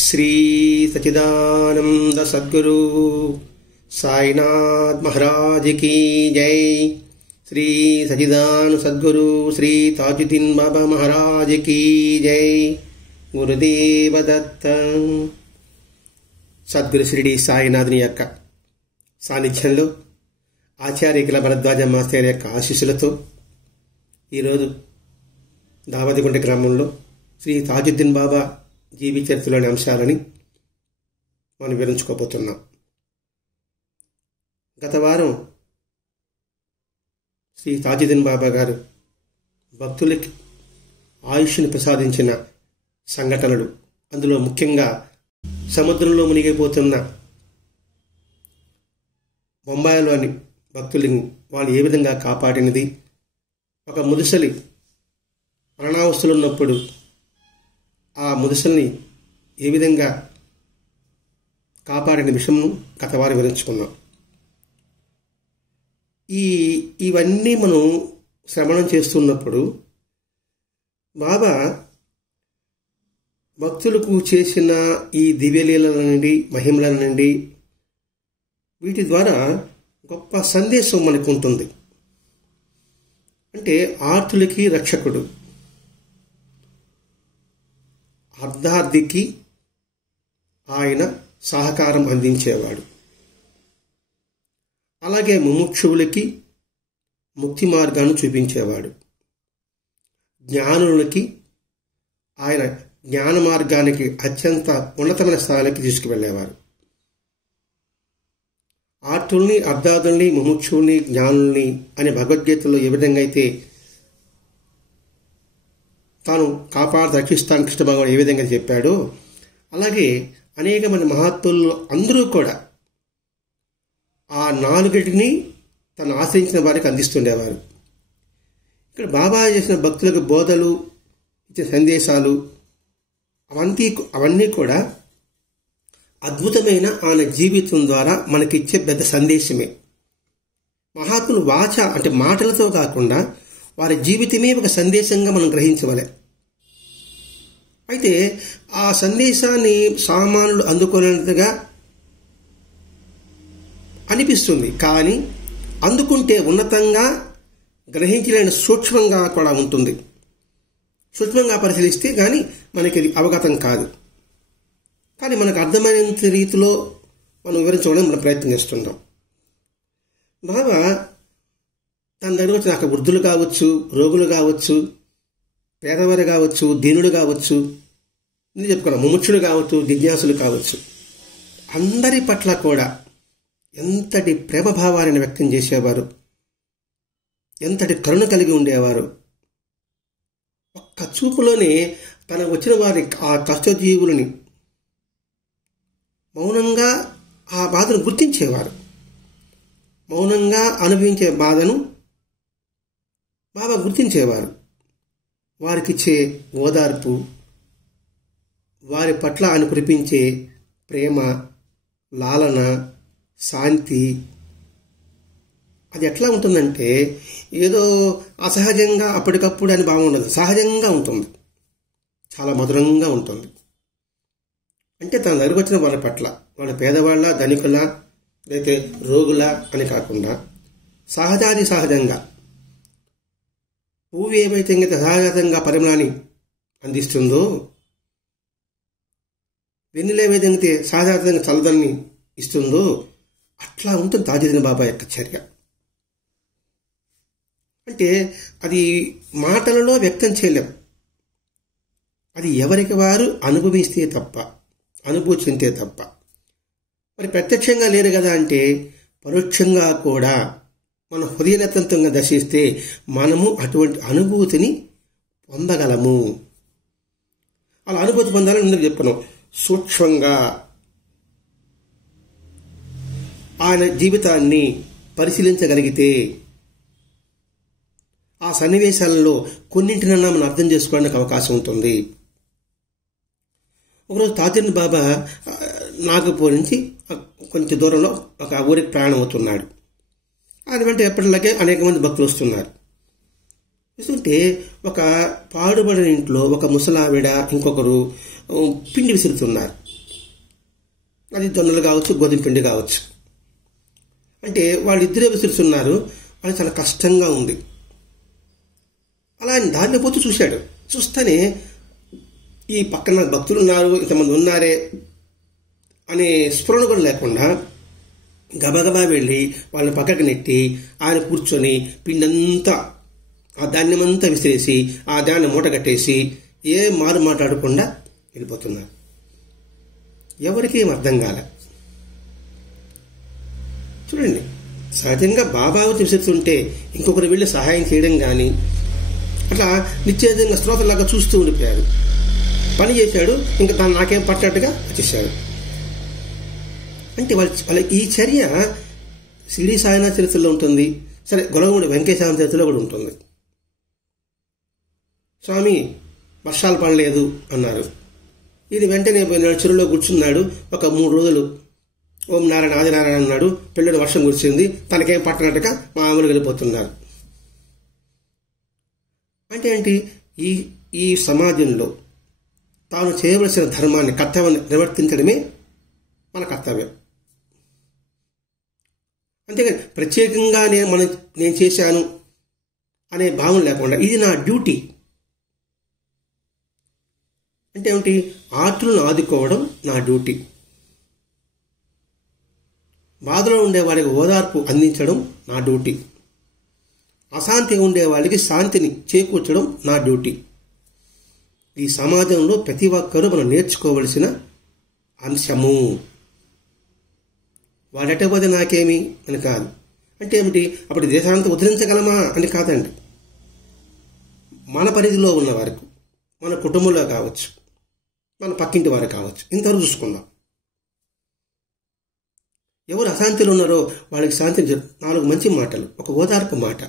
श्री सच्चिदानंद सद्गुरु साईनाथ महाराज की जय। श्री सच्चिदानंद सद्गुरु श्री ताजुद्दीन बाबा महाराज की जय। गुरुदेव दत्त। సద్గురు షిరిడి సాయినాథుని యొక్క సాన్నిధ్యంలో ఆచార్య కిల భరద్వాజ మాస్టర్ యొక్క ఆశీస్సులతో ఈరోజు దావతిగుంట గ్రామంలో శ్రీ తాజుద్దీన్ బాబా జీవి చరిత్రలోని అంశాలని మనం వివరించుకోబోతున్నాం. గత వారం శ్రీ తాజుద్దీన్ బాబా గారు భక్తులకి ఆయుష్ని ప్రసాదించిన సంఘటనలు, అందులో ముఖ్యంగా సముద్రంలో మునిగిపోతున్న బొంబాయిలోని భక్తులని వాళ్ళు ఏ విధంగా కాపాడినది, ఒక ముదుసలి మరణావస్థలో ఉన్నప్పుడు ఆ ముదుసల్ని ఏ విధంగా కాపాడిన విషయం గత వారం వివరించుకున్నాం. ఇవన్నీ మనం శ్రవణం చేస్తున్నప్పుడు బాబా భక్తులకు చేసిన ఈ దివ్యలీలల నుండి, మహిమల నుండి, వీటి ద్వారా గొప్ప సందేశం మనకు ఉంటుంది. అంటే ఆర్తులకి రక్షకుడు, అర్ధార్థికి ఆయన సహకారం అందించేవాడు, అలాగే ముముక్షువులకి ముక్తి మార్గాన్ని చూపించేవాడు, జ్ఞానులకి ఆయన జ్ఞాన మార్గానికి అత్యంత ఉన్నతమైన స్థానానికి తీసుకువెళ్ళేవారు. ఆర్తుల్ని, అర్ధార్థుల్ని, ముముక్షుల్ని, జ్ఞానుల్ని అని భగవద్గీతలో ఏ విధంగా అయితే తాను కాపాడు రక్షిస్తాను కృష్ణ భగవానుడు ఏ విధంగా చెప్పాడో, అలాగే అనేక మంది మహాత్ములు అందరూ కూడా ఆ నాలుగిటిని తను ఆశ్రయించిన వారికి అందిస్తుండేవారు. ఇక్కడ బాబా చేసిన భక్తులకు బోధలు, ఇచ్చే సందేశాలు అవన్నీ కూడా అద్భుతమైన ఆయన జీవితం ద్వారా మనకిచ్చే పెద్ద సందేశమే. మహాత్ములు వాచ అంటే మాటలతో కాకుండా వారి జీవితమే ఒక సందేశంగా మనం గ్రహించవలే. అయితే ఆ సందేశాన్ని సామాన్యులు అందుకోలేనంతగా అనిపిస్తుంది, కానీ అందుకుంటే ఉన్నతంగా గ్రహించలేని సూక్ష్మంగా కూడా ఉంటుంది. సూక్ష్మంగా పరిశీలిస్తే కానీ మనకి అవగతం కాదు, కానీ మనకు అర్థమైనంత రీతిలో మనం వివరించడానికి మనం ప్రయత్నం చేస్తుంటాం. బాబా తన దగ్గర వచ్చిన అక్కడ వృద్ధులు కావచ్చు, రోగులు కావచ్చు, పేదవారు కావచ్చు, దీనుడు కావచ్చు, నేను చెప్పుకున్నాను, ముముక్షుడు కావచ్చు, జిజ్ఞాసులు కావచ్చు, అందరి పట్ల కూడా ఎంతటి ప్రేమభావాన్ని వ్యక్తం చేసేవారు, ఎంతటి కరుణ కలిగి ఉండేవారు. ఒక్క చూపులోనే తన వచ్చిన వారి ఆ కష్టజీవులని మౌనంగా ఆ బాధను గుర్తించేవారు. మౌనంగా అనుభవించే బాధను బాబా గుర్తించేవారు. వారికిచ్చే ఓదార్పు, వారి పట్ల ఆయన కురిపించే ప్రేమ, లాలన, శాంతి, అది ఎట్లా ఉంటుందంటే ఏదో అసహజంగా అప్పటికప్పుడు అని బాగుండదు, సహజంగా ఉంటుంది, చాలా మధురంగా ఉంటుంది. అంటే తన దగ్గరకు వచ్చిన వాళ్ళ పట్ల, వాళ్ళ పేదవాళ్ళ, ధనికుల, లేకపోతే రోగుల అని కాకుండా సహజాది సహజంగా పువ్వు ఏమైతే సహజంగా పరిమళాన్ని అందిస్తుందో, వెన్నెల ఏ విధంగా సహజంగా చల్లదన్ని ఇస్తుందో, అట్లా ఉంటుంది తాజుద్దీన్ బాబా యొక్క చర్య. అంటే అది మాటలలో వ్యక్తం చేయలేం, అది ఎవరికి వారు అనుభవిస్తే తప్ప, అనుభూతి చెందితే తప్ప. మరి ప్రత్యక్షంగా లేరు కదా అంటే పరోక్షంగా కూడా మన హృదయతత్వంగా దర్శిస్తే మనము అటువంటి అనుభూతిని పొందగలము. అలా అనుభూతి పొందాలని ముందుకు చెప్పుకున్నాం. సూక్ష్మంగా ఆయన జీవితాన్ని పరిశీలించగలిగితే ఆ సన్నివేశాలలో కొన్నింటినన్నా మనం అర్థం చేసుకోవడానికి అవకాశం ఉంటుంది. ఒకరోజు తాజుద్దీన్ బాబా నాగపూర్ నుంచి కొంచెం దూరంలో ఒక ఊరికి ప్రయాణం అవుతున్నాడు. అది వెంట ఎప్పటిలాగే అనేక మంది భక్తులు వస్తున్నారు. చూస్తుంటే ఒక పాడుబడిన ఇంట్లో ఒక ముసలావిడ ఇంకొకరు పిండి విసురుతున్నారు. అది జొన్నలు కావచ్చు, గోధుమ పిండి కావచ్చు. అంటే వాళ్ళిద్దరే విసురుతున్నారు. వాళ్ళు చాలా కష్టంగా ఉంది. అలా ఆయన దారిలో పోతూ చూశాడు. చూస్తేనే ఈ పక్కన భక్తులు ఉన్నారు, ఇంతమంది ఉన్నారే అనే స్ఫురణ కూడా లేకుండా గబగబా వెళ్ళి వాళ్ళని పక్కకి నెట్టి ఆయన కూర్చొని పిండంతా ఆ ధాన్యమంతా విసిరేసి ఆ ధాన్యం మూట కట్టేసి ఏ మారు మాట్లాడకుండా వెళ్ళిపోతున్నారు. ఎవరికి ఏం అర్థం కాలే. చూడండి, సహజంగా బాబాకు విసురుతుంటే ఇంకొకరు వెళ్ళి సహాయం చేయడం కానీ అట్లా నిత్యేదంగా శ్రోతలాగా చూస్తూ ఉండిపోయాడు. పని చేశాడు, ఇంకా దాన్ని నాకేం పట్టినట్టుగా వచ్చేసాడు. అంటే వాళ్ళ ఈ చర్య షిరిడి సాయినాథ్ చరిత్రలో ఉంటుంది. సరే, గొలవమూడి వెంకటేశ్వర చరిత్రలో కూడా ఉంటుంది. స్వామి వర్షాలు పడలేదు అన్నారు. ఇది వెంటనే పోయినాడు, చెరువులో కూర్చున్నాడు. ఒక 3 రోజులు ఓం నారాయణ ఆదినారాయణ అన్నాడు. పెళ్ళిన వర్షం కురిసింది, తనకేం పట్టనట్టుగా మామూలుగా వెళ్ళిపోతున్నారు. అంటే ఏంటి, ఈ సమాజంలో తాను చేయవలసిన ధర్మాన్ని, కర్తవ్యాన్ని నిర్వర్తించడమే మన కర్తవ్యం. అంతేగాని ప్రత్యేకంగా నేను చేశాను అనే భావన లేకుండా ఇది నా డ్యూటీ. అంటే ఏమిటి, ఆర్తులను ఆదుకోవడం నా డ్యూటీ. బాధలో ఉండేవాడికి ఓదార్పు అందించడం నా డ్యూటీ. అశాంతిగా ఉండేవాడికి శాంతిని చేకూర్చడం నా డ్యూటీ. ఈ సమాజంలో ప్రతి ఒక్కరూ మనం నేర్చుకోవలసిన అంశము. వాడెట్టపోతే నాకేమి అని కాదు. అంటే ఏమిటి, అప్పుడు దేశాంతా ఉద్ధరించగలమా అని కాదండి. మన పరిధిలో ఉన్న వారికి, మన కుటుంబంలో కావచ్చు, మన పక్కింటి వారు కావచ్చు, ఇంతవరకు చూసుకుందాం. ఎవరు అశాంతిలో ఉన్నారో వాళ్ళకి శాంతిని 4 మంచి మాటలు, ఒక ఓదార్పు మాట,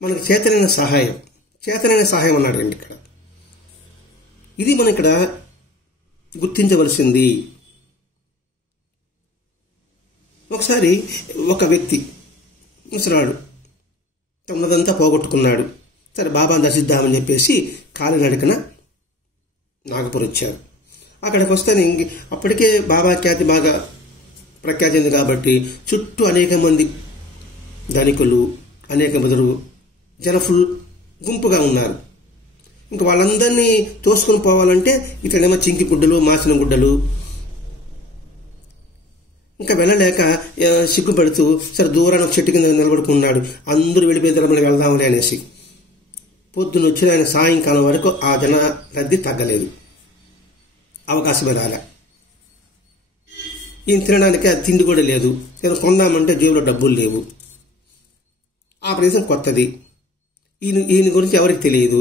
మనకు చేతనైన సహాయం అన్నాడు అండి ఇక్కడ. ఇది మనం ఇక్కడ గుర్తించవలసింది. ఒకసారి ఒక వ్యక్తి ముసలాడు ఉన్నదంతా పోగొట్టుకున్నాడు. సరే, బాబాను దర్శిద్దామని చెప్పేసి కాలినడకన నాగపూర్ వచ్చారు. అక్కడికి వస్తే అప్పటికే బాబా ఖ్యాతి బాగా ప్రఖ్యాతింది కాబట్టి చుట్టూ అనేక మంది ధనికులు, అనేక మంది జన ఫుల్ గుంపుగా ఉన్నారు. ఇంకా వాళ్ళందరినీ తోసుకొని పోవాలంటే ఇక్కడేమో చింకి గుడ్డలు, మాసిన గుడ్డలు. ఇంకా వెళ్ళలేక సిగ్గుపడుతూ సరే దూరాన్ని ఒక చెట్టు కింద నిలబడుకున్నాడు. అందరూ వెళ్ళిపోయిన తర్వాత మనం వెళ్దామని అనేసి పొద్దున వచ్చిన ఆయన సాయంకాలం వరకు ఆ జన రద్దీ తగ్గలేదు. అవకాశమే రాలే. ఈయన తినడానికి అది తిండి కూడా లేదు. నేను కొందామంటే జేబులో డబ్బులు లేవు. ఆ ప్రదేశం కొత్తది, ఈయన గురించి ఎవరికి తెలియదు.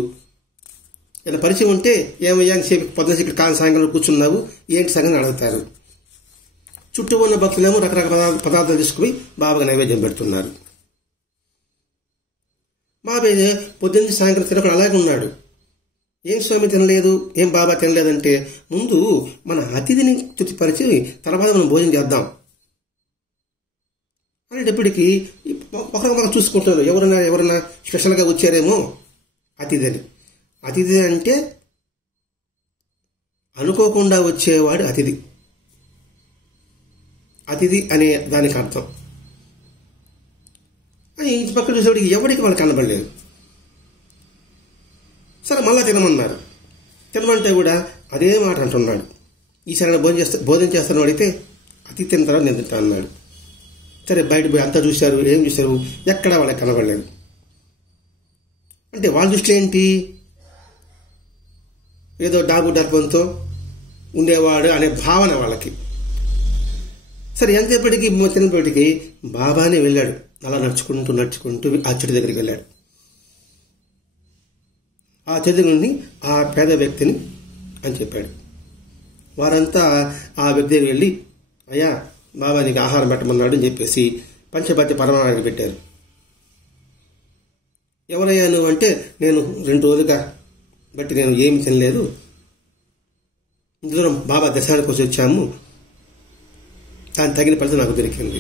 ఇలా పరిచయం ఉంటే ఏమయ్యా పొద్దున ఇక్కడ సాయంకాలం కూర్చున్నావు ఏంటి సంగతి అడుగుతారు. చుట్టూ ఉన్న భక్తులేమో రకరకాల పదార్థాలు తీసుకుని బాబాగా నైవేద్యం పెడుతున్నారు. బాబా పొద్దున్న సాయంకాలం తినకుండా అలాగే ఉన్నాడు. ఏం స్వామి తినలేదు, ఏం బాబా తినలేదంటే ముందు మన అతిథిని తృప్తిపరిచి తర్వాత మనం భోజనం చేద్దాం అనేటప్పటికీ ఒకరికొకరు చూసుకుంటున్నారు. ఎవరైనా స్పెషల్గా వచ్చారేమో అతిథి. అతిథి అంటే అనుకోకుండా వచ్చేవాడు అతిథి. అతిథి అనే దానికి అర్థం. అని ఇంటి పక్కన చూసేవాడికి ఎవరికి వాళ్ళకి కనబడలేదు. సరే మళ్ళా తినమన్నారు. తినమంటే కూడా అదే మాట అంటున్నాడు. ఈసారి భోజనం చేస్తాను అడిగితే అతిథి తిన్న తర్వాత నేను తింటా అన్నాడు. సరే బయట పోయి అంతా చూశారు, ఏం చూశారు, ఎక్కడా వాళ్ళకి కనబడలేదు. అంటే వాళ్ళ దృష్టిలో ఏంటి, ఏదో డాబు డర్పంతో ఉండేవాడు అనే భావన వాళ్ళకి. సరే ఎంతసేపటికి తినప్పటికీ బాబానే వెళ్ళాడు. అలా నడుచుకుంటూ ఆ చెట్టు దగ్గరికి వెళ్ళాడు. ఆ చెట్టు నుండి ఆ పేద వ్యక్తిని అని చెప్పాడు. వారంతా ఆ వ్యక్తి దగ్గరికి వెళ్ళి అయ్యా బాబా నీకు ఆహారం పెట్టమన్నాడు అని చెప్పేసి పంచపత్య పరమాణాన్ని పెట్టారు. ఎవరయ్యా నువ్వు అంటే నేను 2 రోజులుగా బట్టి నేను ఏమి తినలేదు, దూరం బాబా దర్శనానికి వచ్చి వచ్చాము, దాని తగిన ఫలితం నాకు దొరికింది.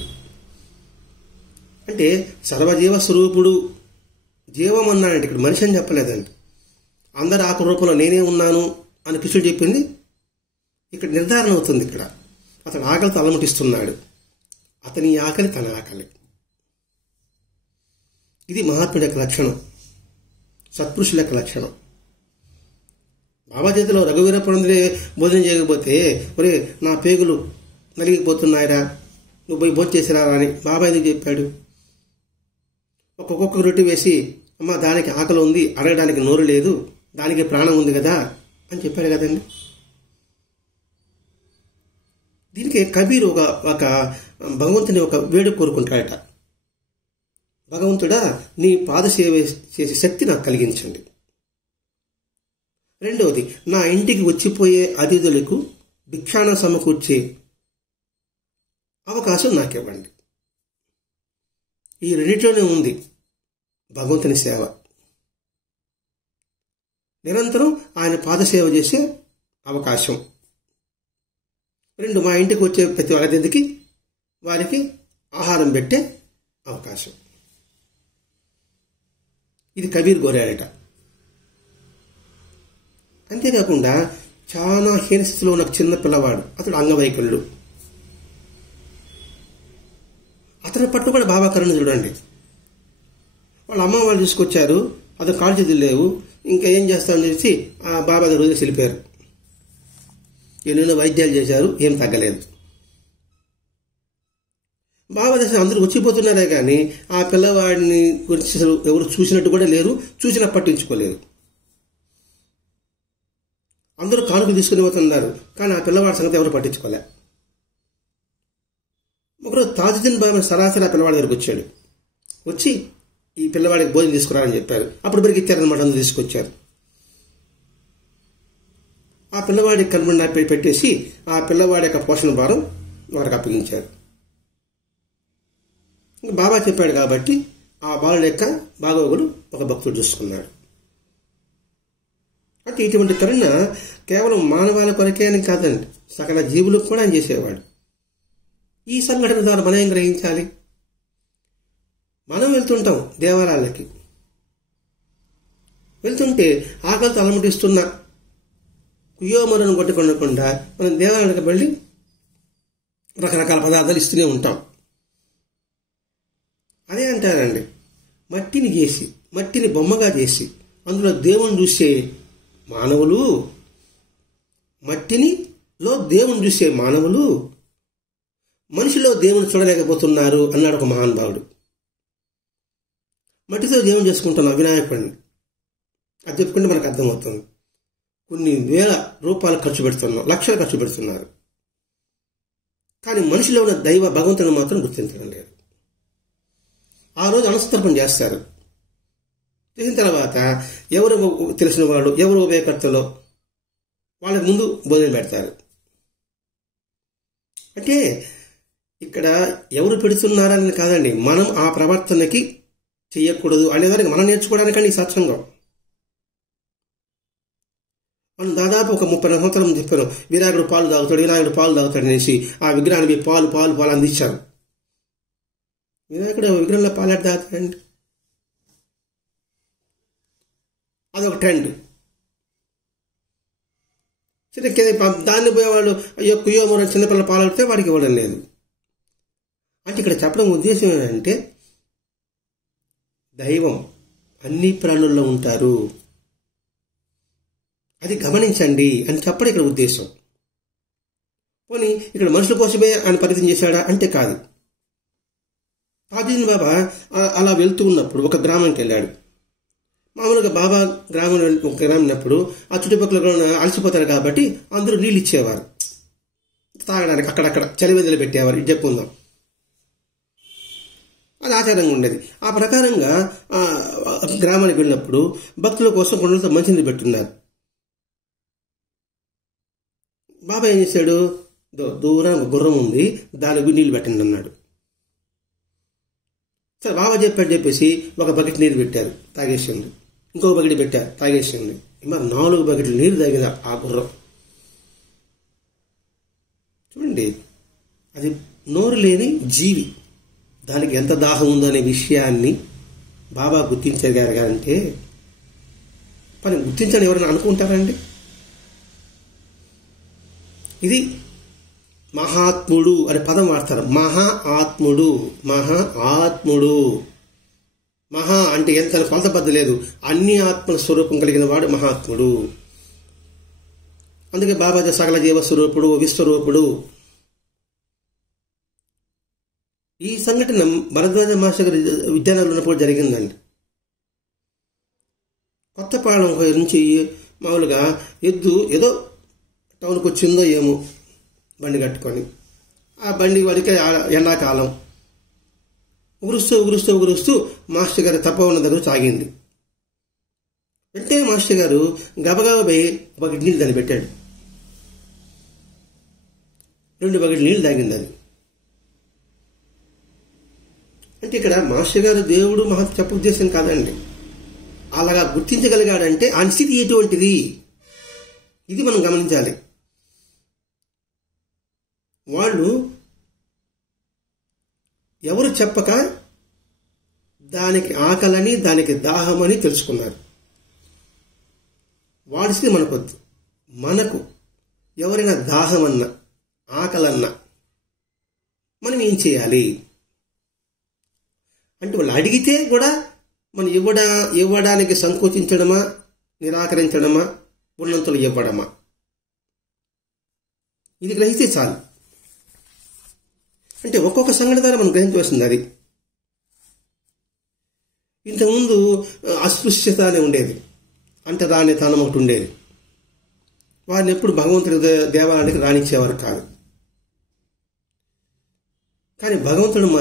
అంటే సర్వజీవ స్వరూపుడు జీవం అన్నాడంటే ఇక్కడ మనిషి అని చెప్పలేదండి. అందరు ఆకు రూపంలో నేనే ఉన్నాను అని కృష్ణుడు చెప్పింది ఇక్కడ నిర్ధారణ అవుతుంది. ఇక్కడ అతను ఆకలితో అలమటిస్తున్నాడు. అతని ఆకలి తన ఆకలి. ఇది మహాత్ముడి యొక్క లక్షణం, సత్పురుషుల యొక్క లక్షణం. బాబా చేతిలో రఘువీరపురందరే భోజనం చేయకపోతే, ఒరే నా పేగులు నలిగిపోతున్నాయిరా, నువ్వు పోయి భోజనం చేసిరా అని బాబా ఎందుకు చెప్పాడు? ఒక్కొక్క రొట్టె వేసి, అమ్మ దానికి ఆకలి ఉంది, అడగడానికి నోరు లేదు, దానికి ప్రాణం ఉంది కదా అని చెప్పాడు కదండి. దీనికి కబీర్ ఒక భగవంతుని ఒక వేడుక కోరుకుంటాడట. భగవంతుడా, నీ పాదసేవ చేసే శక్తి నాకు కలిగించండి. రెండవది, నా ఇంటికి వచ్చిపోయే అతిథులకు భిక్షాన సమకూర్చే అవకాశం నాకివ్వండి. ఈ రెండిట్లోనే ఉంది భగవంతుని సేవ. నిరంతరం ఆయన పాదసేవ చేసే అవకాశం. రెండు, మా ఇంటికి వచ్చే ప్రతి అతిథికి వారికి ఆహారం పెట్టే అవకాశం. ఇది కబీర్ కోరాడట. అంతేకాకుండా చాలా హీనస్థితిలో ఉన్న చిన్న పిల్లవాడు, అతడు అంగవైకల్యుడు. అతని పట్ల కూడా బాబా కరుణ చూడండి. వాళ్ళ అమ్మ వాళ్ళు తీసుకొచ్చారు, అతను కాలు చేతులు లేవు, ఇంకా ఏం చేస్తామని చెప్పి ఆ బాబా దగ్గర వదిలేసి వెళ్ళిపోయారు. ఎన్నెన్నో వైద్యాలు చేశారు, ఏం తగ్గలేదు. బాబా దశ అందరూ వచ్చిపోతున్నారే కానీ ఆ పిల్లవాడిని గురించి అసలు ఎవరు చూసినట్టు కూడా లేరు, చూసినా పట్టించుకోలేరు. అందరూ కానుకలు తీసుకుని పోతున్నారు, కానీ ఆ పిల్లవాడి సంగతి ఎవరు పట్టించుకోలే. ఒకరోజు తాజుద్దీన్ బాబా సరాసరి ఆ పిల్లవాడి దగ్గరకు వచ్చాడు. వచ్చి ఈ పిల్లవాడికి భోజనం తీసుకురాలని చెప్పారు. అప్పుడు బరికిచ్చారనమాట, అందరూ తీసుకొచ్చారు. ఆ పిల్లవాడికి కనుమని పెట్టేసి ఆ పిల్లవాడి యొక్క పోషణ భారం వాడికి అప్పగించారు. బాబా చెప్పాడు కాబట్టి ఆ బాలుడి యొక్క బాగోగులు ఒక భక్తుడు చూసుకున్నాడు. అంటే ఇటువంటి కరుణ కేవలం మానవాళి కొరకే అని కాదండి, సకల జీవులకు కూడా ఆయన చేసేవాడు. ఈ సంఘటన ద్వారా మనం ఏం గ్రహించాలి? మనం వెళ్తుంటాం దేవాలయాలకి, వెళ్తుంటే ఆకలితో అలమటిస్తున్న కుయోమరను కొట్టుకొనకుండా మనం దేవాలయానికి వెళ్ళి రకరకాల పదార్థాలు ఇస్తూనే ఉంటాం. అదే అంటారండి, మట్టిని చేసి, మట్టిని బొమ్మగా చేసి అందులో దేవుని చూసే మానవులు, మట్టినిలో దేవుని చూసే మానవులు మనిషిలో దేవుని చూడలేకపోతున్నారు అన్నాడు ఒక మహానుభావుడు. మట్టితో దేవుని చేసుకుంటున్నాం వినాయకుడిని, అది చెప్పుకుంటే మనకు అర్థమవుతుంది. కొన్ని వేల రూపాయలు ఖర్చు పెడుతున్నాం, లక్షలు ఖర్చు పెడుతున్నారు, కానీ మనిషిలో ఉన్న దైవ భగవంతుని మాత్రం గుర్తించడం లేదు. ఆ రోజు అనుస్తర్పణ చేస్తారు. చేసిన తర్వాత ఎవరు తెలిసిన వాళ్ళు, ఎవరు ఉపయోగకర్తలో వాళ్ళకి ముందు భోజనం పెడతారు. అంటే ఇక్కడ ఎవరు పెడుతున్నారని కాదండి, మనం ఆ ప్రవర్తనకి చెయ్యకూడదు అనేదానికి మనం నేర్చుకోవడానికండి ఈ సత్సంగం. మనం దాదాపు ఒక 30 సంవత్సరం చెప్పాను, వినాయకుడు పాలు తాగుతాడు అనేసి ఆ విగ్రహానికి పాలు అందించారు. వినాయకుడు విగ్రహంలో పాలు తాగుతాడండి, అదొక ట్రెండ్. దాన్ని పోయేవాళ్ళు అయ్యో కుయ్యోమో చిన్నపిల్లల పాలు అడిగితే వాడికి ఇవ్వడం లేదు. అంటే ఇక్కడ చెప్పడం ఉద్దేశం ఏంటంటే దైవం అన్ని ప్రాణుల్లో ఉంటారు, అది గమనించండి అని చెప్పడం ఇక్కడ ఉద్దేశం. పోనీ ఇక్కడ మనుషుల కోసమే ఆయన పరిచయం చేశాడా అంటే కాదు. తాజుద్దీన్ బాబా అలా వెళ్తూ ఉన్నప్పుడు ఒక గ్రామానికి వెళ్ళాడు. మామూలుగా బాబా గ్రామం ఉన్నప్పుడు ఆ చుట్టుపక్కల అలసిపోతారు కాబట్టి అందరూ నీళ్ళు ఇచ్చేవారు తాగడానికి, అక్కడక్కడ చలివెదలు పెట్టేవారు, ఇది చెప్పుకుందాం. అది ఆచారంగా ఉండేది. ఆ ప్రకారంగా గ్రామానికి వెళ్ళినప్పుడు భక్తుల కోసం కొండలతో మంచినీళ్ళు పెట్టున్నారు. బాబా ఏం చేశాడు, దూరం గుర్రం ఉంది, దానికి నీళ్లు పెట్టండి అన్నాడు. సరే బాబా చెప్పేసి ఒక బకెట్ నీరు పెట్టారు, తాగేసింది. ఇంకొక బకెట్ పెట్టారు, తాగేసింది. మరి 4 బకెట్లు నీరు తాగింది ఆ గుర్రం. చూడండి, అది నోరు లేని జీవి, దానికి ఎంత దాహం ఉందనే విషయాన్ని బాబా గుర్తించగలిగారంటే పని గుర్తించని ఎవరైనా అనుకుంటారండి? ఇది మహాత్ముడు అనే పదం వాడతారు. ఆత్ముడు, ఆత్ముడు. మహా అంటే ఎంత కొలత బద్ద లేదు, అన్ని ఆత్మల స్వరూపం కలిగిన వాడు మహాత్ముడు. అందుకే బాబాజీ సకల జీవ స్వరూపుడు, విశ్వరూపుడు. ఈ సంఘటన భరద్వాజ మాస్టర్ గారి విద్యాలయంలో ఉన్నప్పుడు జరిగిందండి. కొత్తపాలెం నుంచి మామూలుగా ఎద్దు ఏదో టౌన్కి వచ్చిందో ఏమో బండి కట్టుకొని, ఆ బండి వాడికి ఎండాకాలం ఉగురుస్తూ మాస్టర్ గారి తప్పవన్న దగ్గర తాగింది. వెంటనే మాస్టర్ గారు గబగబా పోయి బకెట్ నీళ్ళు దాన్ని పెట్టాడు. 2 బకెట్ నీళ్ళు తాగింది అది. అంటే ఇక్కడ మాస్టర్ గారు దేవుడు మహత్ చెప్ప ఉద్దేశం కాదండి. అలాగా గుర్తించగలిగాడంటే ఆ స్థితి ఎటువంటిది, ఇది మనం గమనించాలి. వాళ్ళు ఎవరు చెప్పక దానికి ఆకలని, దానికి దాహమని తెలుసుకున్నారు. వాడి స్థితి మనకొద్దు. మనకు ఎవరైనా దాహమన్నా, ఆకలన్నా మనం ఏం చేయాలి అంటే, వాళ్ళు అడిగితే కూడా మనం ఇవ్వడానికి సంకోచించడమా, నిరాకరించడమా, ఉన్నంతలో ఇవ్వడమా, ఇది గ్రహిస్తే చాలు. అంటే ఒక్కొక్క సంఘటన ద్వారా మనం గ్రహించవలసింది అది. ఇంతకుముందు అస్పృశ్యత అని ఉండేది, అంటే దాని తనం ఒకటి ఉండేది. వారిని ఎప్పుడు భగవంతుడి దేవాలయానికి రాణించేవారు కాదు. కానీ భగవంతుడికి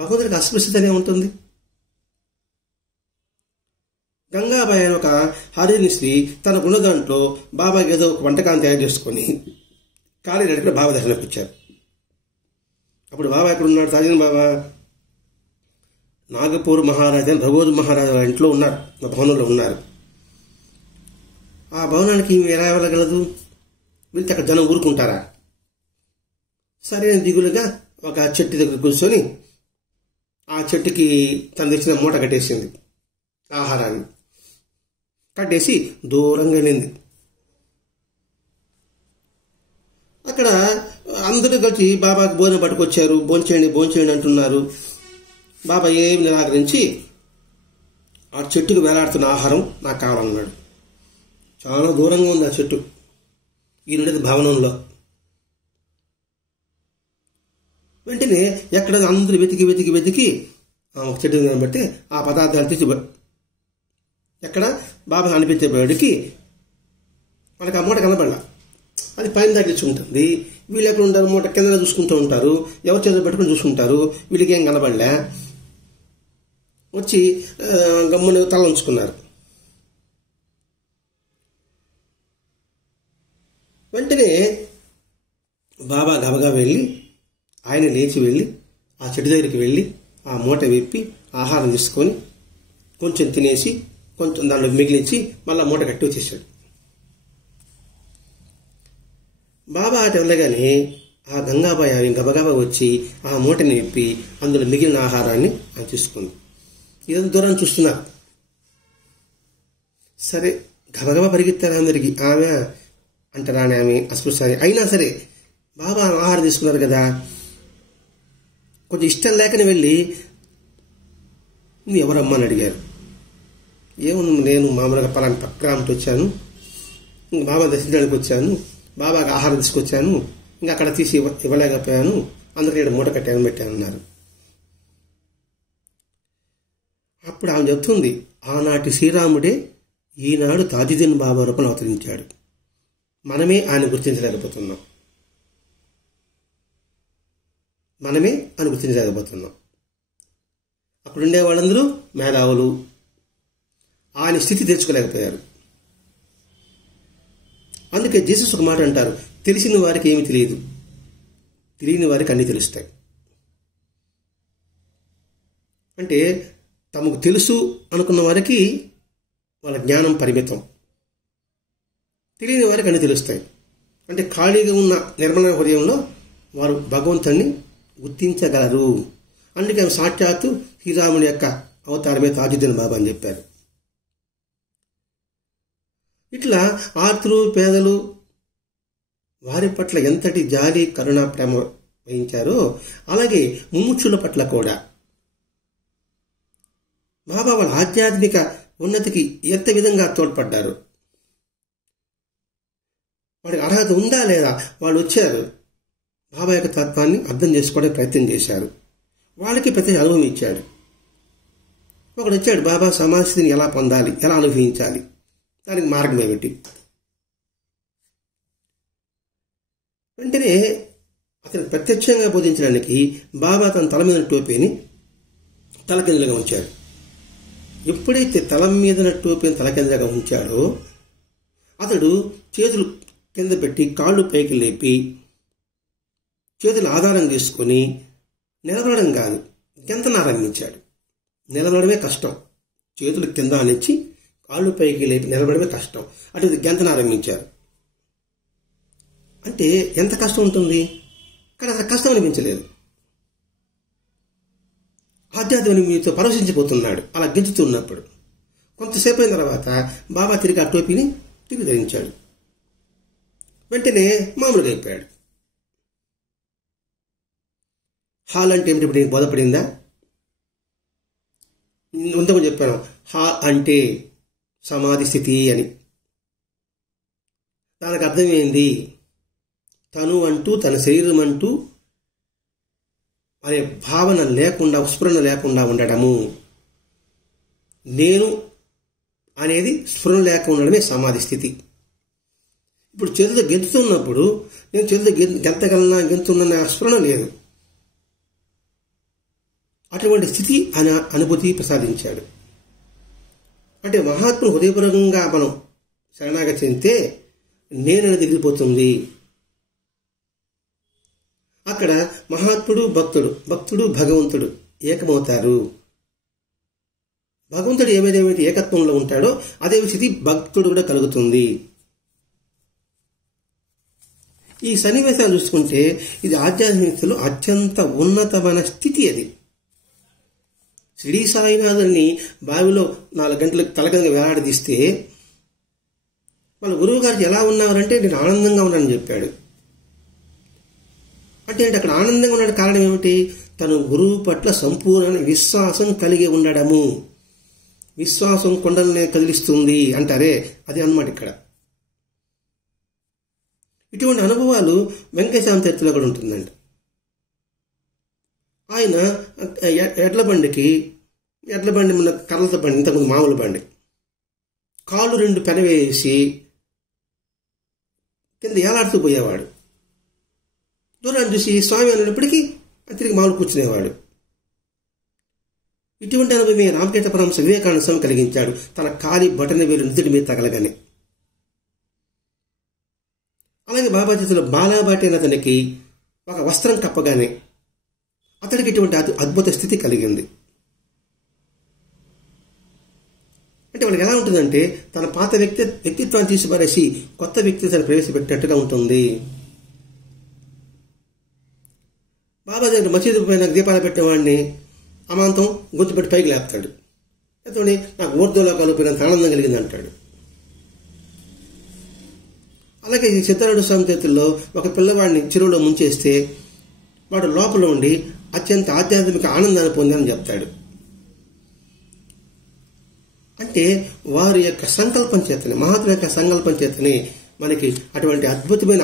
భగవంతుడికి అస్పృశ్యతనే ఉంటుంది. గంగాబాయి అనే ఒక హరిని స్త్రీ తనకున్న దాంట్లో బాబాకి ఏదో ఒక వంటకాన్ని తయారు చేసుకొని ఖాళీ నడిపి బాబా దర్శనకు వచ్చారు. అప్పుడు బాబా ఎక్కడ ఉన్నాడు? తాజన్ బాబా నాగపూర్ మహారాజా అని రఘోజు మహారాజా ఇంట్లో ఉన్నారు, ఆ భవనంలో ఉన్నారు. ఆ భవనానికి ఎలా వెళ్ళగలదు? వెళ్తే అక్కడ జనం ఊరుకుంటారా? సరైన దిగులుగా ఒక చెట్టు దగ్గర కూర్చొని ఆ చెట్టుకి తను తెచ్చిన మూట కట్టేసింది, ఆహారాన్ని కట్టేసి దూరంగా వెళ్ళింది. అక్కడ అందరూ కలిసి బాబాకి భోజనం పట్టుకొచ్చారు. భోంచేయండి అంటున్నారు. బాబా ఏమి నిరాకరించి ఆ చెట్టుకు వేలాడుతున్న ఆహారం నాకు కావాలన్నాడు. చాలా దూరంగా ఉంది ఆ చెట్టు, ఈయన భవనంలో. వెంటనే ఎక్కడ అందరూ వెతికి ఒక చెట్టు బట్టి ఆ పదార్థాలు తీసి ఎక్కడ బాబా అనిపించేవాడికి మనకు ఆ మూట కనబడాల. అది పైన తగ్గించుకుంటుంది. వీళ్ళు ఎక్కడ ఉంటారు? మూట కింద చూసుకుంటూ ఉంటారు, ఎవరి చేతులు పెట్టుకుని చూసుకుంటారు. వీళ్ళకి ఏం కనబడలే. వచ్చి గమ్మున తల ఉంచుకున్నారు. వెంటనే బాబా గబగా వెళ్ళి, ఆయన లేచి వెళ్ళి ఆ చెట్టు దగ్గరికి వెళ్ళి ఆ మూట విప్పి ఆహారం తీసుకొని కొంచెం తినేసి కొంచెం దాంట్లో మిగిలించి మళ్ళీ మూట కట్టి వచ్చేసాడు. బాబా అటు వెళ్ళగానే ఆ గంగాబాయి గబగబా వచ్చి ఆ మూటని విప్పి అందులో మిగిలిన ఆహారాన్ని ఆయన తీసుకుంది. ఇదంతా దూరం చూస్తున్నారు. సరే గబగబా పరిగెత్తారు అందరికి. ఆమె అంటారాని ఆమె అస్పృశ్యాన్ని అయినా సరే బాబా ఆహారం తీసుకున్నారు కదా, కొంచెం ఇష్టం లేకని వెళ్ళి ఎవరమ్మా అని అడిగారు. ఏమన్నా, నేను మామూలుగా పలానా గ్రామంకి వచ్చాను, బాబా దర్శించడానికి వచ్చాను, బాబాకి ఆహారం తీసుకొచ్చాను, ఇంకా అక్కడ తీసి ఇవ్వలేకపోయాను, అందుకే ఇక్కడ మూట కట్టాను పెట్టానన్నారు. అప్పుడు ఆమె చెప్తుంది, ఆనాటి శ్రీరాముడే ఈనాడు తాజుద్దీన్ బాబా రూపంలో అవతరించాడు. మనమే ఆయన గుర్తించలేకపోతున్నాం. అక్కడుండే వాళ్ళందరూ మేధావులు, ఆయన స్థితి తెచ్చుకోలేకపోయారు. అందుకే జీసస్ ఒక మాట అంటారు, తెలిసిన వారికి ఏమి తెలియదు, తెలియని వారికి అన్నీ తెలుస్తాయి. అంటే తమకు తెలుసు అనుకున్న వారికి వాళ్ళ జ్ఞానం పరిమితం, తెలియని వారికి అన్నీ తెలుస్తాయి. అంటే ఖాళీగా ఉన్న నిర్మల హృదయంలో వారు భగవంతుడిని గుర్తించగలరు. అందుకే సాక్షాత్తు శ్రీరాముని యొక్క అవతారమే తాజుద్దీన్ బాబా అని చెప్పారు. ఇట్లా ఆర్తులు, పేదలు, వారి పట్ల ఎంతటి జాలి కరుణ ప్రేమ వహించారో అలాగే ముముక్షుల పట్ల కూడా బాబా వాళ్ళ ఆధ్యాత్మిక ఉన్నతికి ఎంత విధంగా తోడ్పడ్డారు. వాడికి అర్హత ఉందా లేదా, వాళ్ళు వచ్చారు, బాబా యొక్క తత్వాన్ని అర్థం చేసుకోవడానికి ప్రయత్నం చేశారు, వాళ్ళకి ప్రతి అనుభవం ఇచ్చాడు. ఒకడు వచ్చాడు, బాబా సమాధిని ఎలా పొందాలి, ఎలా అనుభవించాలి, దానికి మార్గం ఏమిటి. వెంటనే అతను ప్రత్యక్షంగా బోధించడానికి బాబా తన తల మీద టోపీని తలకిందులుగా ఉంచాడు. ఎప్పుడైతే తల మీద టోపీని తలకిందులుగా ఉంచాడో అతడు చేతులు కింద పెట్టి కాళ్ళు పైకి లేపి చేతులు ఆధారం చేసుకొని నిలబడడం కాదు, గెంతనారంభించాడు. నిలబడమే కష్టం, చేతులు కింద అనిచ్చి కాళ్ళు పైకి లేపి నిలబడమే కష్టం, అటు గెంతనారంభించారు. అంటే ఎంత కష్టం ఉంటుంది, కానీ అసలు కష్టం అనిపించలేదు. ఆధ్యాత్మిక మీతో పరవశించిపోతున్నాడు అలా గెంతుతున్నప్పుడు. కొంతసేపు అయిన తర్వాత బాబా తిరిగి ఆ టోపీని తిరిగి ధరించాడు. వెంటనే మామూలుగా అయిపోయాడు. హాల్ అంటే ఏమిటి ఇప్పుడు బోధపడిందా? ముందుకు చెప్పాను, హాల్ అంటే సమాధి స్థితి అని. దానికి అర్థమైంది, తను అంటూ తన శరీరం అంటూ అనే భావన లేకుండా, స్ఫురణ లేకుండా ఉండడము. నేను అనేది స్ఫురణ లేకుండా ఉండడమే సమాధి స్థితి. ఇప్పుడు చేతులతో గెంతుతున్నప్పుడు నేను చేతులతో గెంతగలనా గెంతున్నా స్ఫురణ లేదు. అటువంటి స్థితి అనుభూతి ప్రసాదించాడు. అంటే మహాత్ముడు హృదయపూర్వకంగా మనం శరణాగతి చెందితే నేనని తిరిగిపోతుంది. అక్కడ మహాత్ముడు భక్తుడు భగవంతుడు ఏకమవుతారు. భగవంతుడు ఏమైతే ఏకత్వంలో ఉంటాడో అదే స్థితి భక్తుడు కూడా కలుగుతుంది. ఈ సన్నివేశాలు చూసుకుంటే ఇది ఆధ్యాత్మికతలో అత్యంత ఉన్నతమైన స్థితి. అది శ్రీ సాయినాథుని బావిలో 4 గంటలకు తలకంగా వేలాడదీస్తే వాళ్ళ గురువు గారికి ఎలా ఉన్నారంటే నేను ఆనందంగా ఉన్నానని చెప్పాడు. అంటే అక్కడ ఆనందంగా ఉండడానికి కారణం ఏమిటి? తను గురువు పట్ల సంపూర్ణ విశ్వాసం కలిగి ఉండడము. విశ్వాసం కొండలనే కదిలిస్తుంది అంటారే, అది అన్నమాట ఇక్కడ. ఇటువంటి అనుభవాలు వెంకటేశ్వర చరిత్రలో కూడా ఉంటుందండి. ఆయన ఎడ్ల బండి మన కర్రలతో బండి, ఇంతకుముందు మామూలు బండి, కాళ్ళు 2 పెనవేసి కింద ఏలాడుతూ పోయేవాడు. దూరాన్ని చూసి స్వామి అనేటప్పటికీ తిరిగి మామూలు కూర్చునేవాడు. ఇటువంటి అనుభవమే రామకృష్ణ పరమహంస వివేకానంద స్వామి కలిగించాడు. తన కాలి బటన వేలు నుదుటి మీద తగలగానే. అలాగే బాబా చేతిలో బాలాబాటి అని అతనికి ఒక వస్త్రం కప్పగానే అతడికి ఇటువంటి అద్భుత స్థితి కలిగింది. అంటే వాళ్ళకి ఎలా ఉంటుందంటే తన పాత వ్యక్తిత్వాన్ని తీసిపారేసి కొత్త వ్యక్తిత్వాన్ని ప్రవేశపెట్టినట్టుగా ఉంటుంది. బాబా దగ్గర మసీదు పైన దీపాలు పెట్టిన వాడిని అమాంతం గుర్తుపెట్టి పైకి లేపుతాడు. ఎంతోని నాకు ఊర్ధలో కలిపినంత ఆనందం కలిగింది అంటాడు. అలాగే ఈ సిద్ధారూఢ స్వామి చేతుల్లో ఒక పిల్లవాడిని చెరువులో ముంచేస్తే వాడు లోపల ఉండి అత్యంత ఆధ్యాత్మిక ఆనందాన్ని పొందని చెప్తాడు. అంటే వారి యొక్క సంకల్పం చేతనే, మహాత్మ యొక్క సంకల్పం చేతనే మనకి అటువంటి అద్భుతమైన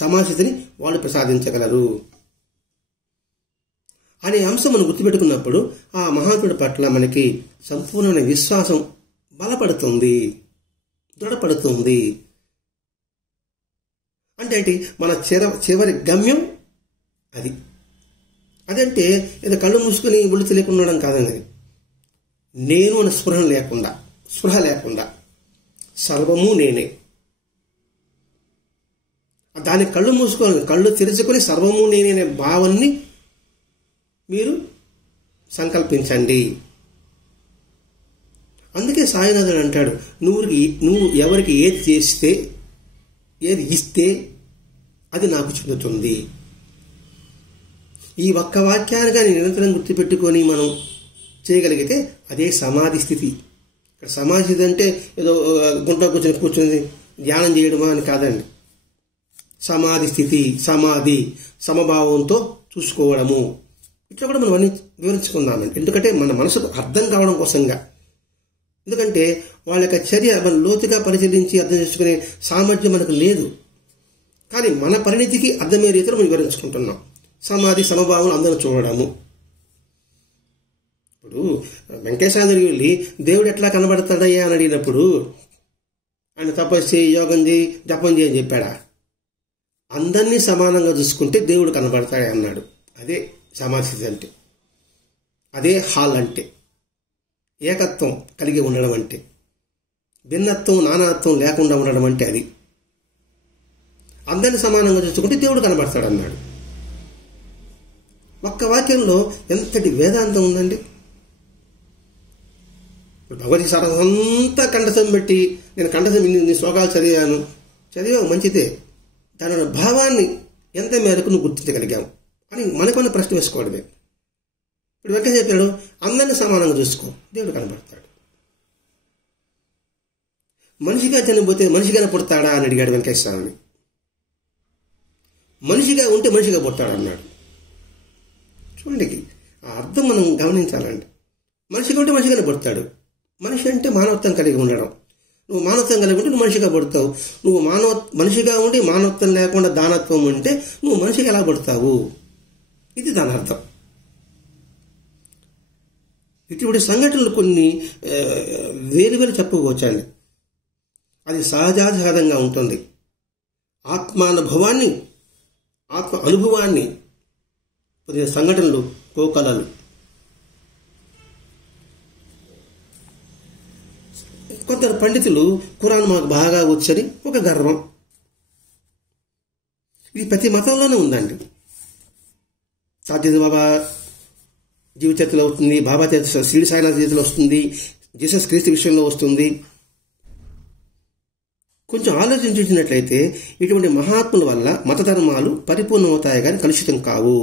సమాధిని వాళ్ళు ప్రసాదించగలరు అనే అంశం మనం గుర్తుపెట్టుకున్నప్పుడు ఆ మహాత్ముడి పట్ల మనకి సంపూర్ణమైన విశ్వాసం బలపడుతుంది, దృఢపడుతుంది. అంటే మన చివరి గమ్యం అది. అదంటే ఏదో కళ్ళు మూసుకొని ఒళ్ళు తెలియకుండా ఉండడం కాదండి. నేను అనే స్పృహ లేకుండా సర్వము నేనే. దాన్ని కళ్ళు మూసుకోవాలి, కళ్ళు తెరుచుకొని సర్వము నేనే అనే భావాన్ని మీరు సంకల్పించండి. అందుకే సాయినాథుడు అంటాడు, నువ్వు ఎవరికి ఏది చేస్తే, ఏది ఇస్తే అది నాకు చెందుతుంది. ఈ ఒక్క వాక్యాన్ని కానీ నిరంతరం గుర్తుపెట్టుకొని మనం చేయగలిగితే అదే సమాధి స్థితి. ఇక్కడ సమాధి స్థితి అంటే ఏదో గుంట కూర్చొని ధ్యానం చేయడమా అని కాదండి. సమాధి స్థితి, సమాధి సమభావంతో చూసుకోవడము, ఇట్లా కూడా మనం అన్ని వివరించుకుందామండి. ఎందుకంటే మన మనసుకు అర్థం కావడం కోసంగా. ఎందుకంటే వాళ్ళ యొక్క చర్య మనం లోతుగా పరిశీలించి అర్థం చేసుకునే సామర్థ్యం మనకు లేదు. కానీ మన పరిణితికి అర్థమయ్యే రీతిలో మనం వివరించుకుంటున్నాం. సమాధి సమభావం అందరూ చూడడము. ఇప్పుడు వెంకటేశ్వరుడికి వెళ్ళి దేవుడు ఎట్లా కనబడతాడయ్యా అని అడిగినప్పుడు ఆయన తపస్సు చేయి, యోగం చేయి, జపం చేయి అని చెప్పాడా? అందరినీ సమానంగా చూసుకుంటే దేవుడు కనబడతాడే అన్నాడు. అదే సమాధి అంటే, అదే హాల్ అంటే, ఏకత్వం కలిగి ఉండడం అంటే, భిన్నత్వం నానాత్వం లేకుండా ఉండడం అంటే అది. అందరినీ సమానంగా చూసుకుంటే దేవుడు కనబడతాడు అన్నాడు. ఒక్క వాక్యంలో ఎంతటి వేదాంతం ఉందండి. భగవతి సరసంతా కంఠసం పెట్టి నేను కంఠసం ఇన్ని శ్లోకాలు చదివావు మంచిదే, దాని భావాన్ని ఎంత మేరకు నువ్వు గుర్తించగలిగావు అని మనకున్న ప్రశ్న వేసుకోవడమే. ఇప్పుడు వెంకట చెప్పాడు, అందరినీ సమానంగా చూసుకో, దేవుడు కనబడతాడు. మనిషిగా చనిపోతే మనిషిగానే పుడతాడా అని అడిగాడు వెంకటేశ్వరుని. మనిషిగా ఉంటే మనిషిగా పుడతాడు అన్నాడు. చూడండి, ఆ అర్థం మనం గమనించాలండి. మనిషిగా ఉంటే మనిషిగానే పుడతాడు. మనిషి అంటే మానవత్వం కలిగి ఉండడం. నువ్వు మానవత్వం కలిగి ఉంటే నువ్వు మనిషిగా పుడతావు. నువ్వు మనిషిగా ఉండి మానవత్వం లేకుండా దానత్వం ఉంటే నువ్వు మనిషిగా ఎలా పుడతావు? ఇది దాని అర్థం. ఇటువంటి సంఘటనలు కొన్ని వేరు చెప్పుకోవచ్చండి. అది సహజాసహజంగా ఉంటుంది. ఆత్మానుభవాన్ని, ఆత్మ అనుభవాన్ని పొందిన సంఘటనలు కోకలలు. కొందరు పండితులు ఖురాన్ మాకు బాగా వచ్చని ఒక గర్వం. ఇది ప్రతి మతంలోనే ఉందండి. సాధ్యత బాబా జీవిత చరిత్రలో వస్తుంది, బాబా చరిత్ర శ్రీ సాయినాథ్ చరిత్రలో వస్తుంది, జీసస్ క్రీస్తు విషయంలో వస్తుంది. కొంచెం ఆలోచించినట్లయితే ఇటువంటి మహాత్ముల వల్ల మత ధర్మాలు పరిపూర్ణమవుతాయి కానీ కలుషితం కావు.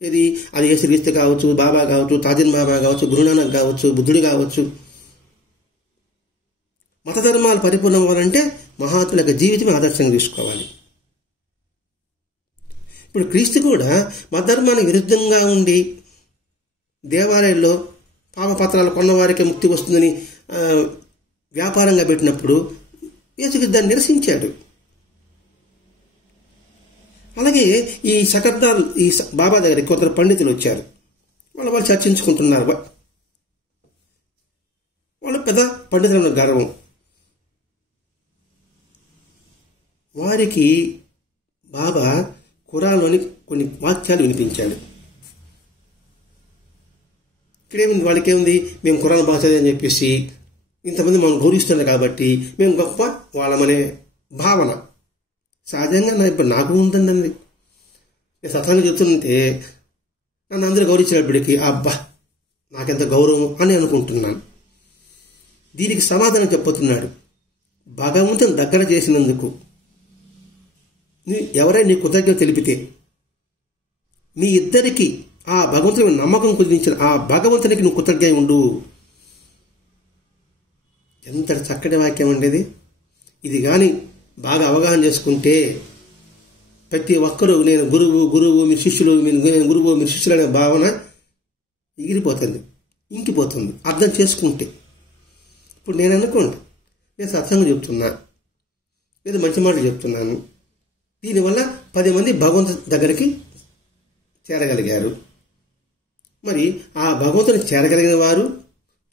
అది యేసుక్రీస్తు కావచ్చు, బాబా కావచ్చు, తాజిన్ బాబా కావచ్చు, గురునానక్ కావచ్చు, బుద్ధుడు కావచ్చు. మత ధర్మాలు పరిపూర్ణం అవ్వాలంటే మహాత్ముల యొక్క జీవితం ఆదర్శంగా తీసుకోవాలి. ఇప్పుడు క్రీస్తు కూడా మత ధర్మానికి విరుద్ధంగా ఉండి దేవాలయాల్లో పాపపత్రాలు కొన్నవారికి ముక్తి వస్తుందని వ్యాపారంగా పెట్టినప్పుడు యేసుకి దాన్ని నిరసించాడు. అలాగే ఈ శతాబ్దాలు ఈ బాబా దగ్గరికి కొందరు పండితులు వచ్చారు. వాళ్ళు చర్చించుకుంటున్నారు. వాళ్ళు పెద్ద పండితుల గర్వం. వారికి బాబా ఖురాన్లోని కొన్ని వాక్యాలు వినిపించాడు. ఇక్కడేముంది, వాళ్ళకేముంది, మేము ఖురాన్ భాష అని చెప్పేసి ఇంతమంది మనం గౌరవిస్తున్నారు కాబట్టి మేము గొప్ప వాళ్ళమనే భావన సహజంగా ఇప్పుడు నాకు ఉంటుందండి. నేను సత్సంగా చెప్తుంటే నన్ను అందరూ గౌరవించినప్పటికీ అబ్బా నాకెంత గౌరవం అని అనుకుంటున్నాను. దీనికి సమాధానం చెప్పుతున్నాడు. భగవంతుని దగ్గర చేసినందుకు ఎవరైనా నీ కృతజ్ఞత తెలిపితే మీ ఇద్దరికి ఆ భగవంతుని నమ్మకం కుదిరించిన ఆ భగవంతునికి నువ్వు కృతజ్ఞ ఉండు. ఎంత చక్కటి వాక్యం ఉండేది. ఇది కానీ బాగా అవగాహన చేసుకుంటే ప్రతి ఒక్కరూ నేను గురువు మీరు శిష్యులు, మీరు గురువు మీరు శిష్యులు అనే భావన ఎగిరిపోతుంది, ఇంకిపోతుంది అర్థం చేసుకుంటే. ఇప్పుడు నేను అనుకోండి, నేను సత్సంగం చెప్తున్నా, లేదా మంచి మాటలు చెప్తున్నాను, దీనివల్ల 10 మంది భగవంతుని దగ్గరికి చేరగలిగారు. మరి ఆ భగవంతుని చేరగలిగిన వారు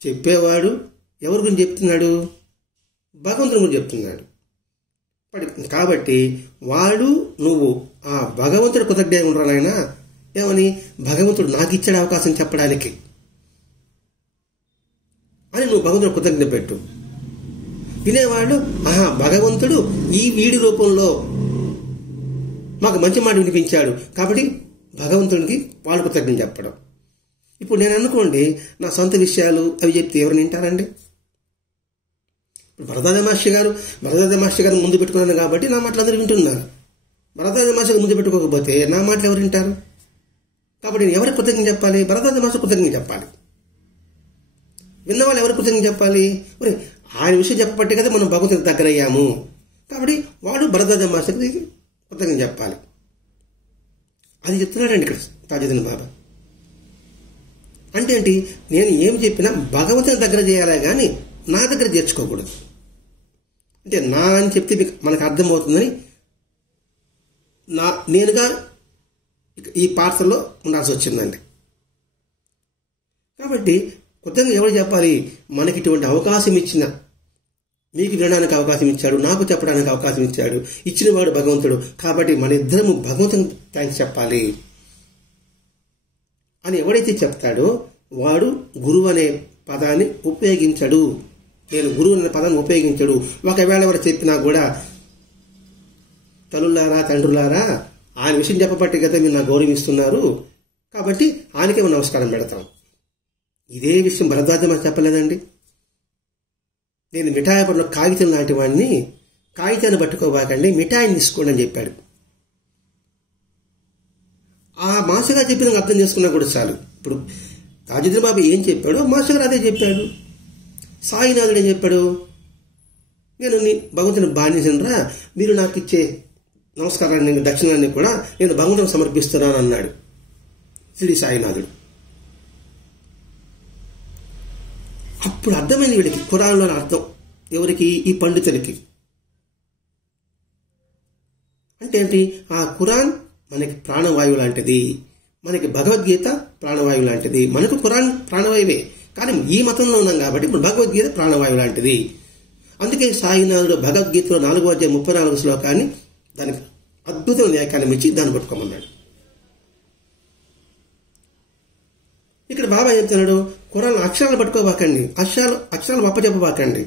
చెప్పేవాడు ఎవరి గురించి చెప్తున్నాడు? భగవంతుని గురించి చెప్తున్నాడు. కాబట్టి వాడు నువ్వు ఆ భగవంతుడు కృతజ్ఞ ఉండరానైనా ఏమని, భగవంతుడు నాకు ఇచ్చాడు అవకాశం చెప్పడానికి అని నువ్వు భగవంతుడు కృతజ్ఞత పెట్టు. వినేవాళ్ళు భగవంతుడు ఈ వీడి రూపంలో మాకు మంచి మాట వినిపించాడు కాబట్టి భగవంతుడికి వాళ్ళు కృతజ్ఞత చెప్పడం. ఇప్పుడు నేను అనుకోండి నా సొంత విషయాలు అవి చెప్తే ఎవరు వింటారండి? భరద్వాజ మాస్టర్ గారు ముందు పెట్టుకున్నాను కాబట్టి నా మాటలు అందరూ వింటున్నారు. భరద్వాజ మాస్టర్ ముందు పెట్టుకోకపోతే నా మాటలు ఎవరు వింటారు? కాబట్టి నేను ఎవరికి కృతజ్ఞత చెప్పాలి? భరద్వాజ మాస్టర్ కృతజ్ఞత చెప్పాలి. విన్నవాళ్ళు ఎవరికి కృతజ్ఞత చెప్పాలి? ఆయన విషయం చెప్పబట్టే కదా మనం భగవంతునికి దగ్గర అయ్యాము. కాబట్టి వాడు భరద్వాజ మాస్టర్కి కృతజ్ఞత చెప్పాలి. అది చెప్తున్నాడండి ఇక్కడ తాజుద్దీన్ బాబా. అంటే ఏంటి, నేను ఏం చెప్పినా భగవంతుని దగ్గర చేయాలి కానీ నా దగ్గర చేర్చుకోకూడదు. అంటే నా అని చెప్తే మనకు అర్థమవుతుందని నేనుగా ఈ పాత్రలో ఉండాల్సి వచ్చిందండి. కాబట్టి కొత్తగా ఎవరు చెప్పాలి, మనకి ఇటువంటి అవకాశం ఇచ్చిన, మీకు వినడానికి అవకాశం ఇచ్చాడు, నాకు చెప్పడానికి అవకాశం ఇచ్చాడు, ఇచ్చినవాడు భగవంతుడు. కాబట్టి మన ఇద్దరము భగవంతుని థ్యాంక్స్ చెప్పాలి అని ఎవడైతే చెప్తాడో వాడు గురువు అనే పదాన్ని ఉపయోగించడు. నేను గురువు అనే పదాన్ని ఉపయోగించడు. ఒకవేళ ఎవరు చెప్పినా కూడా, తల్లులారా తండ్రులారా ఆయన విషయం చెప్పబట్టి కదా మీరు నాకు గౌరవిస్తున్నారు, కాబట్టి ఆయనకే నమస్కారం పెడతాం. ఇదే విషయం భరద్వాజ మాకు చెప్పలేదండి. నేను మిఠాయి పనులు కాగితం లాంటి వాడిని, కాగితాన్ని పట్టుకోబాకండి, మిఠాయిని తీసుకోండి అని చెప్పాడు. ఆ మాస్టర్ చెప్పిన అర్థం చేసుకున్నా కూడా చాలు. ఇప్పుడు తాజుద్దీన్ బాబా ఏం చెప్పాడో మాస్టర్ గారు అదే చెప్పాడు. సాయినాథుడు ఏం చెప్పాడు, నేను భగవంతుని బానిసనరా, మీరు నాకు ఇచ్చే నమస్కారాన్ని దక్షిణాన్ని కూడా నేను భగవంతుని సమర్పిస్తున్నాను అన్నాడు శ్రీ సాయినాథుడు. అప్పుడు అర్థమైంది వీడికి ఖురాన్లోని అర్థం. ఎవరికి? ఈ పండితులకి. అంటే ఏంటి, ఆ ఖురాన్ మనకి ప్రాణవాయువు లాంటిది, మనకి భగవద్గీత ప్రాణవాయువు లాంటిది. మనకు ఖురాన్ ప్రాణవాయువే, కానీ ఈ మతంలో ఉన్నాం కాబట్టి ఇప్పుడు భగవద్గీత ప్రాణవాయువు లాంటిది. అందుకే సాయినాథుడు భగవద్గీతలో 4వ అధ్యాయం 34వ శ్లోకాన్ని దానికి అద్భుతమైన వ్యాఖ్యానం ఇచ్చి దాన్ని పట్టుకోమన్నాడు. ఇక్కడ బాబా చెప్తున్నాడు, ఖురాన్ అక్షరాలు పట్టుకోబాకండి, అక్షరాలు అప్పచెప్పబాకండి,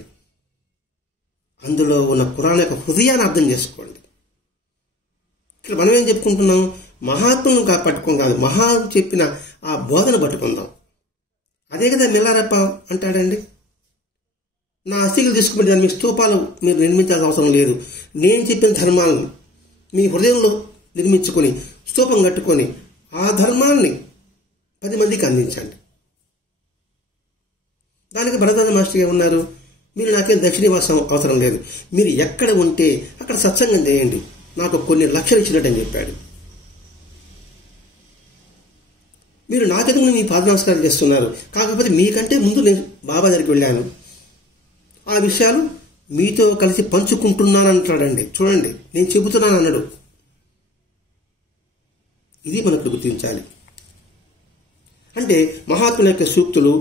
అందులో ఉన్న ఖురాన్ యొక్క హృదయాన్ని అర్థం చేసుకోండి. ఇక్కడ మనం ఏం చెప్పుకుంటున్నాం, మహాత్ములను పట్టుకోం కాదు, చెప్పిన ఆ బోధన పట్టుకుందాం. అదే కదా మిల్లారప్ప అంటాడండి, నా అస్థికలు తీసుకుని దాన్ని మీ స్తూపాలు మీరు నిర్మించాల్సిన అవసరం లేదు, నేను చెప్పిన ధర్మాలను మీ హృదయంలో నిర్మించుకొని స్తూపం కట్టుకొని ఆ ధర్మాన్ని 10 మందికి అందించండి. దానికి భరద్వాజ మాస్టర్ ఏమన్నారు, మీరు నాకేం దక్షిణీవాసం అవసరం లేదు, మీరు ఎక్కడ ఉంటే అక్కడ సత్సంగం చేయండి, నాకు కొన్ని లక్షలు ఇచ్చినట్టు అని చెప్పాడు. మీరు నాకెందుకు మీ పాద నమస్కారం చేస్తున్నారు, కాకపోతే మీకంటే ముందు నేను బాబా దగ్గరికి వెళ్ళాను, ఆ విషయాలు మీతో కలిసి పంచుకుంటున్నాను అంటాడండి. చూడండి, నేను చెబుతున్నాను అన్నాడు. ఇది మనకు గుర్తించాలి. అంటే మహాత్ముల యొక్క సూక్తులు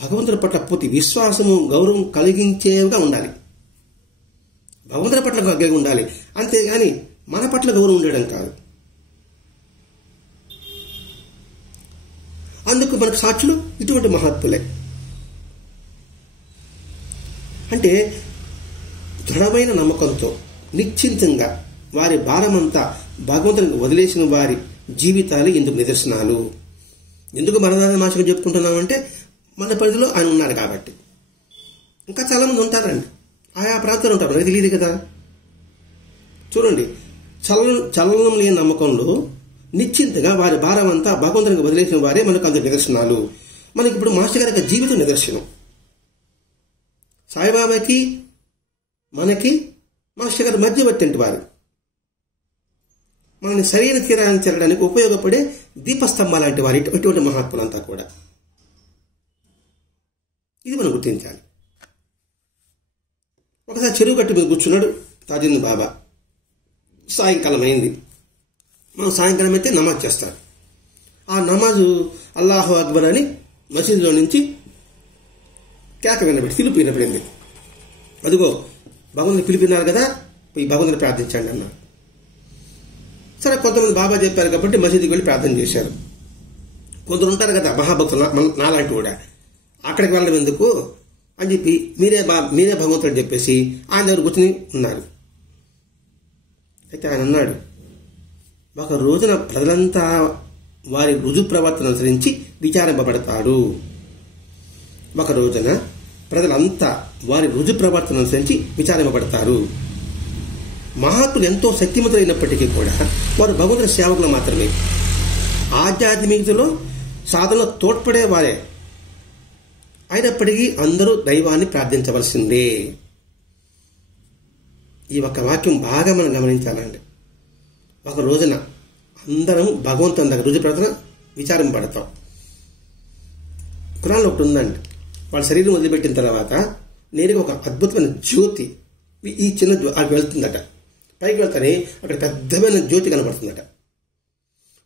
భగవంతుడి పట్ల పూర్తి విశ్వాసము గౌరవం కలిగించేవిగా ఉండాలి, భగవంతుడి పట్ల కలిగి ఉండాలి, అంతేగాని మన పట్ల గౌరవం ఉండడం కాదు. అందుకు మనకు సాక్షులు ఇటువంటి మహాత్ములే. అంటే దృఢమైన నమ్మకంతో నిశ్చింతంగా వారి భారమంతా భగవంతునికి వదిలేసిన వారి జీవితాలు ఇందుకు నిదర్శనాలు. ఎందుకు భరద్వాజ మాస్టర్ చెప్పుకుంటున్నామంటే మన పరిధిలో ఆయన ఉన్నారు కాబట్టి. ఇంకా చాలామంది ఉంటారండి, ఆయా ప్రాంతాలు ఉంటారు, మనకి తెలియదు కదా. చూడండి, చలనం లేని నమ్మకంలో నిశ్చింతగా వారి భారం అంతా భగవంతునికి వదిలేసిన వారే మనకు అంత నిదర్శనాలు. మనకి ఇప్పుడు మాస్టర్ గారి యొక్క జీవితం నిదర్శనం. సాయిబాబాకి మనకి మాస్టర్ గారు మధ్యవర్తి వారు, మనల్ని సరైన తీరాన్ని చేరడానికి ఉపయోగపడే దీపస్తంభ లాంటి వారు ఇటువంటి మహాత్ములంతా కూడా. ఇది మనం గుర్తించాలి. ఒకసారి చెరువు గట్టు మీద కూర్చున్నాడు తాజుద్దీన్ బాబా. సాయంకాలం అయింది. మనం సాయంకాలం అయితే నమాజ్ చేస్తారు. ఆ నమాజు అల్లాహు అక్బర్ అని మసీదులో నుంచి కేక వినబెట్టి పిలుపు వినపడింది. అదిగో భగవంతుని పిలిపినారు కదా, పోయి భగవంతుని ప్రార్థించండి అన్నారు. సరే, కొంతమంది బాబా చెప్పారు కాబట్టి మసీదుకి వెళ్ళి ప్రార్థన చేశారు. కొందరు ఉంటారు కదా మహాభక్తులు నాలాంటి కూడా, అక్కడికి వెళ్ళడం ఎందుకు అని చెప్పి మీరే భగవంతుడు అని చెప్పేసి ఆయన దగ్గర కూర్చుని ఉన్నారు. అయితే ఆయన అన్నాడు, ఒక రోజున ప్రజలంతా వారి రుజు ప్రవర్తన అనుసరించి విచారింపబడతాడు. ఒక రోజున ప్రజలంతా వారి రుజు ప్రవర్తన అనుసరించి విచారింపబడతారు. మహాత్ములు ఎంతో శక్తిమంతులైనప్పటికీ కూడా వారు భగవంతుని సేవకులు మాత్రమే. ఆధ్యాత్మికతలో సాధనలో తోడ్పడే వారే అయినప్పటికీ అందరూ దైవాన్ని ప్రార్థించవలసిందే. ఈ ఒక్క వాక్యం బాగా మనం గమనించాలండి. ఒక రోజున అందరం భగవంతుని దగ్గర రుజుప్రదన విచారం పడతాం. ఖురాన్లో ఒకటి ఉందండి, వాళ్ళ శరీరం వదిలిపెట్టిన తర్వాత నేరుగా ఒక అద్భుతమైన జ్యోతి ఈ చిన్న అక్కడికి వెళ్తుందట. పైకి వెళ్తానే అక్కడ పెద్దమైన జ్యోతి కనబడుతుందట.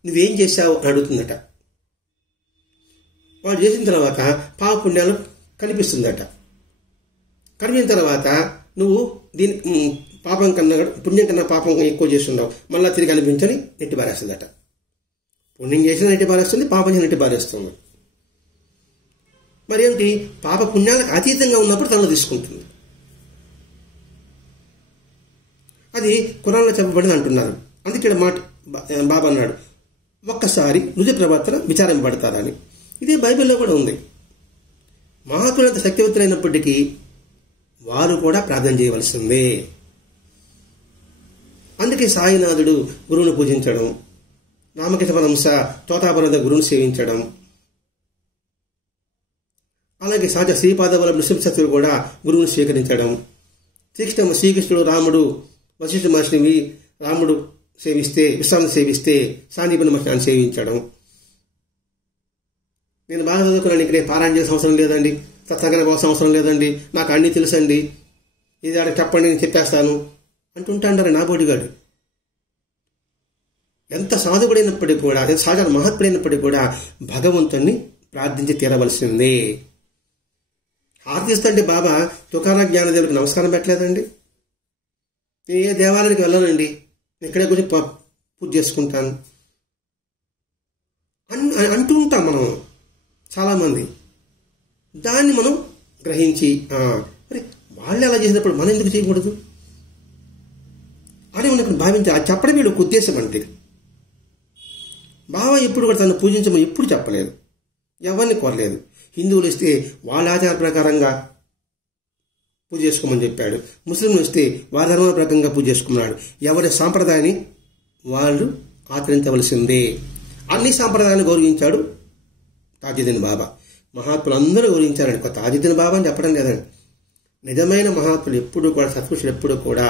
నువ్వేం చేశావు అని అడుగుతుందట. వాడు చేసిన తర్వాత పాప పుణ్యాలు కనిపిస్తుందట. కనిపిన తర్వాత నువ్వు దీని పాపం కన్నా పుణ్యం కన్నా పాపం ఎక్కువ చేస్తున్నావు, మళ్ళీ తిరిగి అనిపించని నెట్టి పారేస్తుందట. పుణ్యం చేసిన నెట్టి పారేస్తుంది, పాపం చేసిన నెట్టి పారేస్తుంది. మరి ఏమిటి, పాప పుణ్యాలకు అతీతంగా ఉన్నప్పుడు తనలో తీసుకుంటుంది. అది ఖురాన్లో చెప్పబడింది అంటున్నారు. అందుకే మాట బాబా అన్నాడు, ఒక్కసారి రుజు ప్రవర్తన విచారింపబడతారని. ఇదే బైబిల్లో కూడా ఉంది. మహాత్ములంత శక్తివంతులైనప్పటికీ వారు కూడా ప్రార్థన చేయవలసిందే. అందుకే సాయినాథుడు గురువును పూజించడం, రామకృష్ణపరమహంస తోతాపరంద గురువును సేవించడం, అలాగే సహజ శ్రీపాదవల్ల నృసింహశక్తుడు కూడా గురువును స్వీకరించడం, శ్రీకృష్ణుడు రాముడు వశిష్ఠ మహర్షిని రాముడు సేవిస్తే విశ్వాన్ని సేవిస్తే సాందీపని మహర్షిని సేవించడం. నేను బాగా చదువుకున్నాను, ఇక్కడ పారాయణ చేసిన అవసరం లేదండి, సత్సంగానికి కోసం అవసరం లేదండి, నాకు అన్నీ తెలుసండి, ఇది ఆడ చెప్పండి నేను చెప్పేస్తాను అంటుంటాడారు నా బోడిగాడు. ఎంత సాధువుడైనప్పటికీ కూడా, ఎంత సహజ మహత్తుడైనప్పటికీ కూడా భగవంతుణ్ణి ప్రార్థించి తీరవలసిందే. ఆర్థిస్తుంటే బాబా తుకారా జ్ఞానదేవుడికి నమస్కారం పెట్టలేదండి. నేను ఏ దేవాలయానికి వెళ్ళానండి, ఇక్కడే కూర్చొని పూజ చేసుకుంటాను అంటూ ఉంటాం మనం చాలామంది. దాన్ని మనం గ్రహించి మరి వాళ్ళు ఎలా చేసినప్పుడు మనం ఎందుకు చేయకూడదు అని మనకు భావించి అది చెప్పడం వీడు ఒక ఉద్దేశం. అంటే బాబా ఎప్పుడు కూడా తను పూజించమని ఎప్పుడు చెప్పలేదు, ఎవరిని కోరలేదు. హిందువులు ఇస్తే వాళ్ళ ఆచార ప్రకారంగా పూజ చేసుకోమని చెప్పాడు, ముస్లింలు ఇస్తే వారి ధర్మ ప్రకారంగా పూజ చేసుకోమన్నాడు. ఎవరి సాంప్రదాయాన్ని వాళ్ళు ఆచరించవలసిందే. అన్ని సాంప్రదాయాన్ని గౌరవించాడు తాజుద్దీన్ బాబా. మహాత్ములు అందరూ గౌరవించారండి, కొత్త తాజుద్దీన్ బాబా అని చెప్పడం లేదండి. నిజమైన మహాత్ములు ఎప్పుడు కూడా, సత్పురుషులు ఎప్పుడు కూడా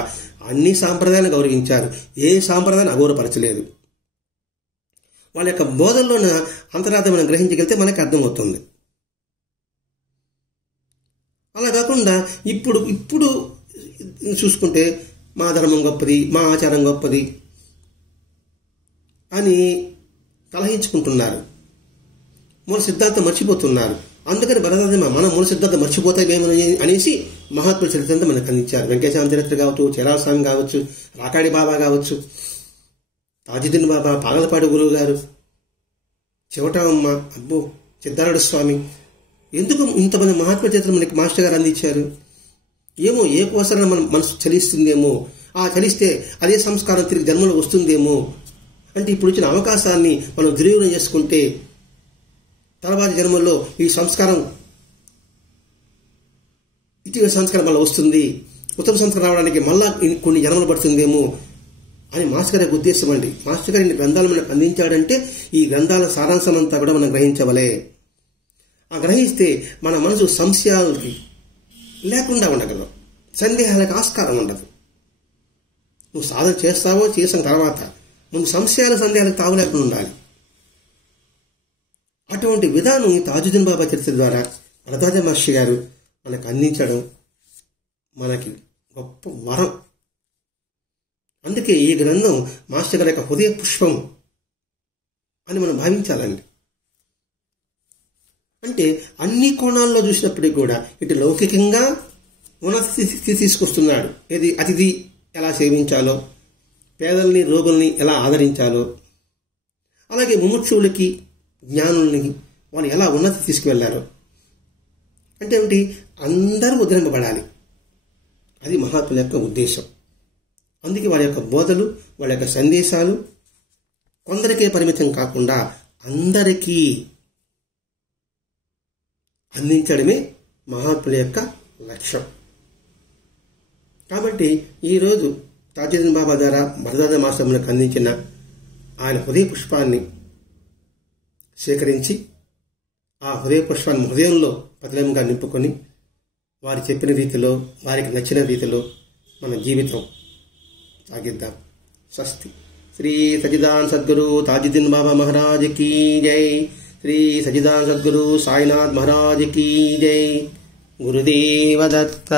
అన్ని సాంప్రదాయాలను గౌరవించారు, ఏ సాంప్రదాయాన్ని అగౌరవపరచలేదు. వాళ్ళ యొక్క బోధనలోన అంతరార్థం మనం గ్రహించగలిగితే మనకి అర్థమవుతుంది. అలా కాకుండా ఇప్పుడు చూసుకుంటే మా ధర్మం గొప్పది, మా ఆచారం గొప్పది అని కలహించుకుంటున్నారు, మూల సిద్ధాంతం మర్చిపోతున్నారు. అందుకని భరతదేశం మన మూల సిద్ధాంతం మర్చిపోతామేమో అనేసి మహాత్ముల చరిత్రంతా మనకు అందించారు. వెంకటేశ్వర చరిత్ర కావచ్చు, చెరాస్వామి కావచ్చు, రాకాడి బాబా కావచ్చు, తాజుద్దీన్ బాబా, పాగలపాడు గురువు గారు, చివటమ్మ, అబ్బో సిద్ధారుడు స్వామి, ఎందుకు ఇంతమంది మహాత్ముల చరిత్ర మనకి మాస్టర్ గారు అందించారు? ఏమో ఏ కోసమైనా మన మనసు చలిస్తుందేమో, ఆ చలిస్తే అదే సంస్కారం తిరిగి జన్మలో వస్తుందేమో అంటే ఇప్పుడు ఇచ్చిన అవకాశాన్ని మనం దుర్వినియోగం చేసుకుంటే తర్వాత జన్మల్లో ఈ సంస్కారం, ఇటీవల సంస్కారం మళ్ళీ వస్తుంది, ఉత్తమ సంస్కారం రావడానికి మళ్ళా కొన్ని జన్మలు పడుతుందేమో అని మాస్టర్ గారి ఉద్దేశం అండి. మాస్టర్ గారి గ్రంథాలు మనకు అందించాడంటే ఈ గ్రంథాల సారాంశం అంతా కూడా మనం గ్రహించవలే. ఆ గ్రహిస్తే మన మనసు సంశయాలకి లేకుండా ఉండగలం, సందేహాలకు ఆస్కారం ఉండదు. నువ్వు సాధన చేస్తావో చేసిన తర్వాత ముందు సందేహాలకు తావులేకుండా ఉండాలి. అటువంటి విధానం ఈ తాజుద్దీన్ బాబా చరిత్ర ద్వారా వరదాజ మహర్షి గారు మనకు అందించడం మనకి గొప్ప వరం. అందుకే ఈ గ్రంథం మాస్టర్ గారి యొక్క హృదయ పుష్పం అని మనం భావించాలండి. అంటే అన్ని కోణాల్లో చూసినప్పటికీ కూడా ఇటు లౌకికంగా ఉన్నత స్థితి తీసుకొస్తున్నాడు. ఏది అతిథి ఎలా సేవించాలో, పేదల్ని రోగుల్ని ఎలా ఆదరించాలో, అలాగే ముముక్షువులకి జ్ఞానుల్ని వాళ్ళు ఎలా ఉన్నతి తీసుకువెళ్లారో. అంటే ఏమిటి, అందరూ ఉద్ధరింపబడాలి, అది మహాత్ముల యొక్క ఉద్దేశం. అందుకే వాళ్ళ యొక్క బోధలు, వాళ్ళ యొక్క సందేశాలు కొందరికే పరిమితం కాకుండా అందరికీ అందించడమే మహాత్ముల యొక్క లక్ష్యం. కాబట్టి ఈరోజు తాజుద్దీన్ బాబా ద్వారా వరదాజ మాస్టర్ మనకు అందించిన ఆయన హృదయ పుష్పాన్ని సేకరించి ఆ హృదయ పుష్పాన్ని హృదయంలో పదిలంగా నింపుకొని వారు చెప్పిన రీతిలో, వారికి నచ్చిన రీతిలో మన జీవితం సాగిద్దాం. స్వస్తి. श्री सच्चिदानंद सद्गुरु ताजुद्दीन बाबा महाराज की जय। श्री सच्चिदानंद सद्गुरु साईनाथ महाराज की जय। गुरुदेव दत्त।